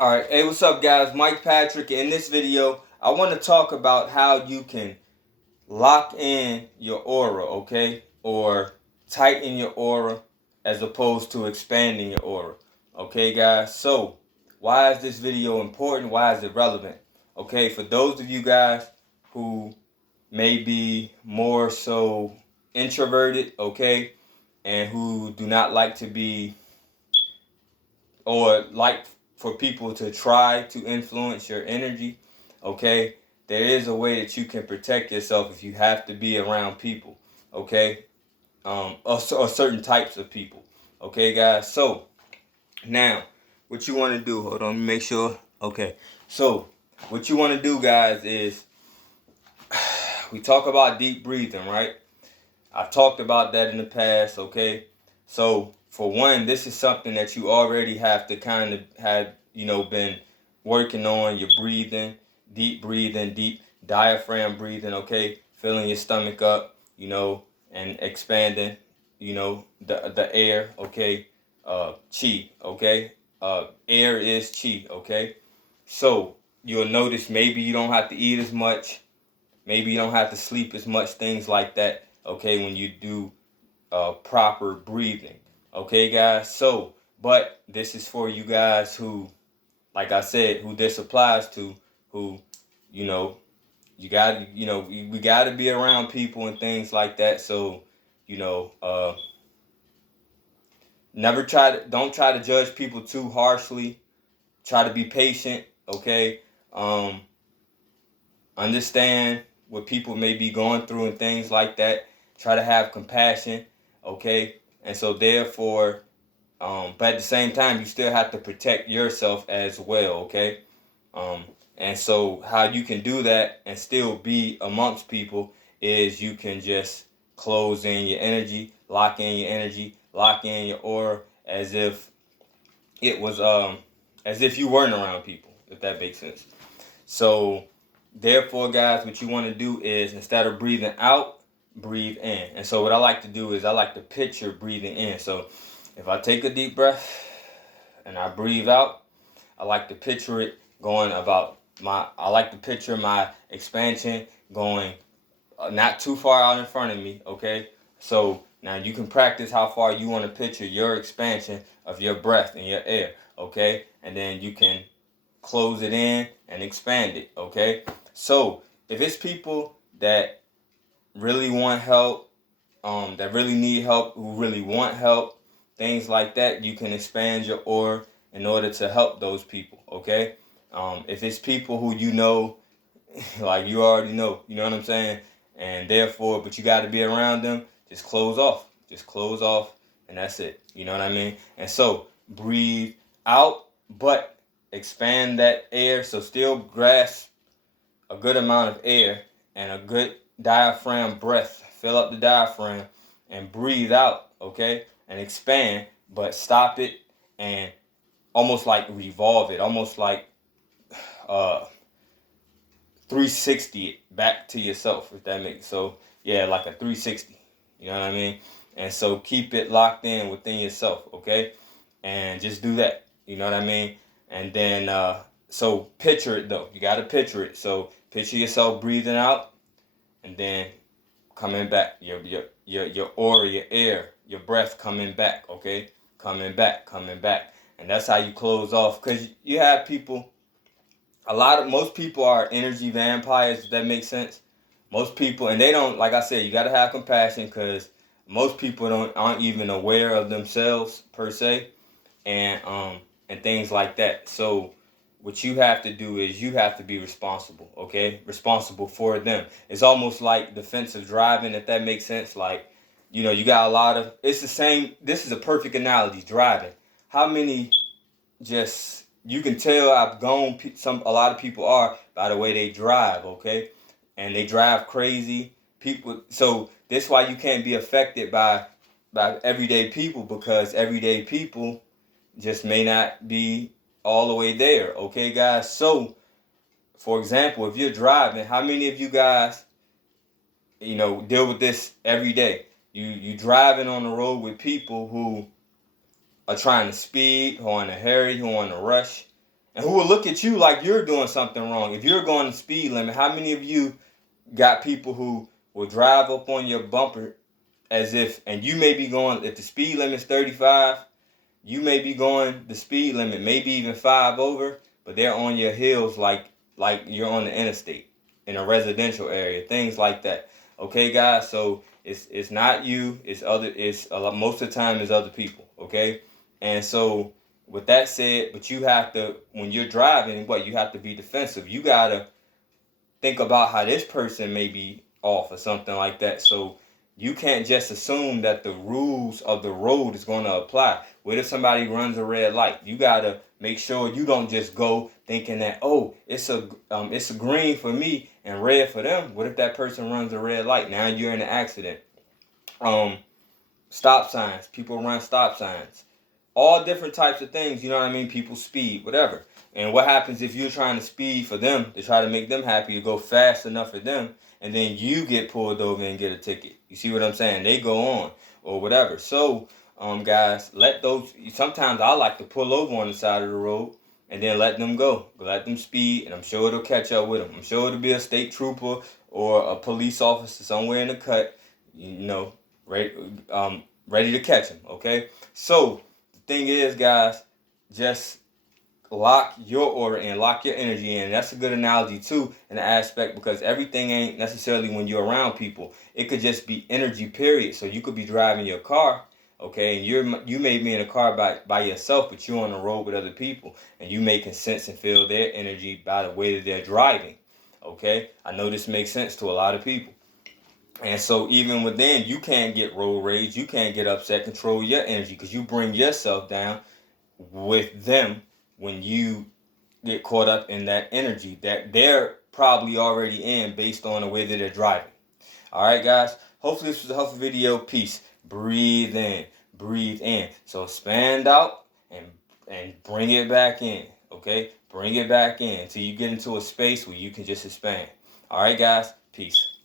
Alright, hey, what's up, guys? Mike Patrick. In this video, I want to talk about how you can lock in your aura, okay? Or tighten your aura as opposed to expanding your aura. Okay, guys? So, why is this video important? Why is it relevant? Okay, for those of you guys who may be more so introverted, okay, and who do not like to be or like for people to try to influence your energy, okay, there is a way that you can protect yourself if you have to be around people, okay, or certain types of people, okay, guys. So now, what you want to do? Hold on, let me make sure. Okay, so what you want to do, guys, is we talk about deep breathing, right? I've talked about that in the past, okay? So, for one, this is something that you already have to kind of have, been working on your breathing, deep diaphragm breathing, okay? Filling your stomach up, and expanding, the air, okay? Chi, okay? Air is chi, okay? So, you'll notice maybe you don't have to eat as much. Maybe you don't have to sleep as much, things like that, okay, when you do proper breathing. Okay, guys? So, but this is for you guys who, like I said, who this applies to, who, you know, we got to be around people and things like that. So, you know, uh, don't try to judge people too harshly. Try to be patient, okay? Um, Understand what people may be going through and things like that. Try to have compassion, okay? And so therefore, but at the same time, you still have to protect yourself as well, okay? Um, and so how you can do that and still be amongst people is you can just close in your energy, lock in your energy, lock in your aura as if it was as if you weren't around people, if that makes sense. So, therefore, guys, what you want to do is instead of breathing out, breathe in. And so, what I like to do is I like to picture breathing in. So, if I take a deep breath and I breathe out, I like to picture it going about I like to picture my expansion going not too far out in front of me, okay? So, now you can practice how far you want to picture your expansion of your breath and your air, okay? And then you can close it in and expand it, okay? So if it's people that really want help, that really need help, who really want help, things like that, you can expand your aura in order to help those people, okay? If it's people who you know, like you already know, you know what I'm saying? And therefore, but you got to be around them, just close off. Just close off, and that's it. You know what I mean? And so, breathe out, but expand that air. So, still grasp a good amount of air and a good diaphragm breath. Fill up the diaphragm and breathe out, okay? And expand, but stop it and almost like revolve it, almost like uh 360 it back to yourself, if that makes so. Yeah, like a 360. You know what I mean? And so keep it locked in within yourself, okay? And just do that. You know what I mean? And then so picture it though. You gotta picture it. So picture yourself breathing out and then coming back. Your aura, your air, your breath coming back, okay? Coming back. And that's how you close off. Cause you have people most people are energy vampires, if that makes sense. Most people, and they don't, like I said, you got to have compassion because most people aren't even aware of themselves per se, and things like that. So what you have to do is you have to be responsible, okay? Responsible for them. It's almost like defensive driving, if that makes sense. Like, you got a lot of, it's the same. This is a perfect analogy, driving. How many just you can tell I've gone a lot of people are by the way they drive, okay? And they drive crazy. People so that's why you can't be affected by everyday people because everyday people just may not be all the way there, okay, guys? So, for example, if you're driving, how many of you guys, deal with this every day? You driving on the road with people who are trying to speed, who are in a hurry, who are in a rush, and who will look at you like you're doing something wrong. If you're going the speed limit, how many of you got people who will drive up on your bumper as if, and you may be going, if the speed limit's 35, you may be going the speed limit, maybe even 5 over, but they're on your heels like you're on the interstate in a residential area, things like that. Okay, guys, so it's not you, it's other, it's a lot, most of the time it's other people. Okay, and so with that said, but you have to, when you're driving, what, you have to be defensive. You gotta think about how this person may be off or something like that. So you can't just assume that the rules of the road is going to apply. What if somebody runs a red light? You gotta make sure you don't just go thinking that, oh, it's a green for me and red for them. What if that person runs a red light? Now you're in an accident. Stop signs. People run stop signs. All different types of things. You know what I mean? People speed, whatever. And what happens if you're trying to speed for them to try to make them happy, to go fast enough for them, and then you get pulled over and get a ticket? You see what I'm saying? They go on or whatever. So, guys, let those. Sometimes I like to pull over on the side of the road and then let them go. Let them speed, and I'm sure it'll catch up with them. I'm sure it'll be a state trooper or a police officer somewhere in the cut, you know, ready, ready to catch them. Okay. So the thing is, guys, just lock your order in, lock your energy in. And that's a good analogy too, in the aspect, because everything ain't necessarily when you're around people. It could just be energy, period. So you could be driving your car, okay, and you may be in a car by yourself, but you're on the road with other people, and you may can sense and feel their energy by the way that they're driving. Okay, I know this makes sense to a lot of people. And so even within, you can't get road rage, you can't get upset, control your energy, because you bring yourself down with them when you get caught up in that energy that they're probably already in based on the way that they're driving. All right, guys. Hopefully this was a helpful video. Peace. Breathe in. Breathe in. So expand out and bring it back in. Okay? Bring it back in until you get into a space where you can just expand. All right, guys. Peace.